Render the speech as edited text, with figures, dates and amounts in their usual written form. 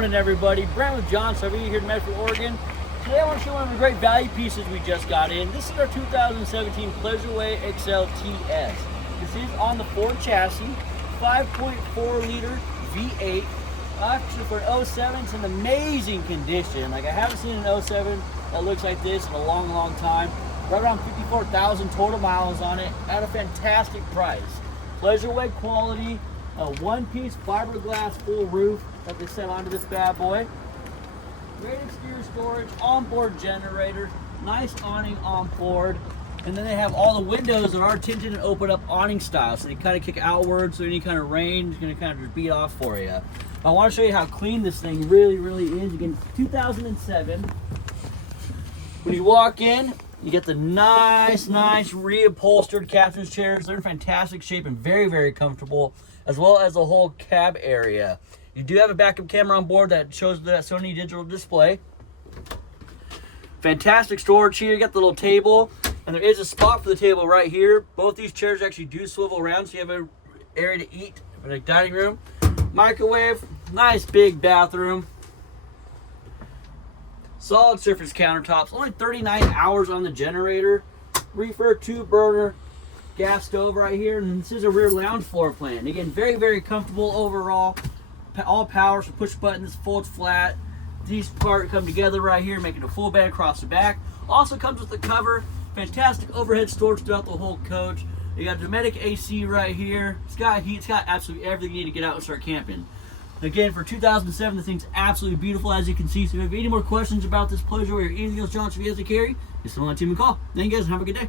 morning, everybody. Brent with Johnson over here in Medford, Oregon. Today I want to show you one of the great value pieces we just got in. This is our 2017 Pleasureway XL TS. This is on the Ford chassis, 5.4 liter V8. Actually, for an 07, it's in amazing condition. Like, I haven't seen an 07 that looks like this in a long time. Right around 54,000 total miles on it at a fantastic price. Pleasureway quality, a one-piece fiberglass full roof that they set onto this bad boy. Great exterior storage, onboard generator, nice awning on board, and then they have all the windows that are tinted and open up awning style, so they kind of kick outward, so any kind of rain is going to kind of just beat off for you. I want to show you how clean this thing really is. Again, 2007. When you walk in, you get the nice reupholstered captain's chairs. They're in fantastic shape and very comfortable, as well as the whole cab area. You do have a backup camera on board that shows that Sony digital display. Fantastic storage here. You got the little table, and there is a spot for the table right here. Both these chairs actually do swivel around, so you have an area to eat, like dining room. Microwave, nice big bathroom. Solid surface countertops, only 39 hours on the generator. Reefer 2-burner gas stove right here, and this is a rear lounge floor plan. Again, very comfortable overall. All power, so push button, this folds flat. These parts come together right here, making a full bed across the back. Also comes with the cover. Fantastic overhead storage throughout the whole coach. You got Dometic AC right here. It's got heat, it's got absolutely everything you need to get out and start camping. Again, for 2007, the thing's absolutely beautiful, as you can see. So if you have any more questions about this Pleasure or anything else Johnson has to carry, just send one to me and call. Thank you guys, and have a good day.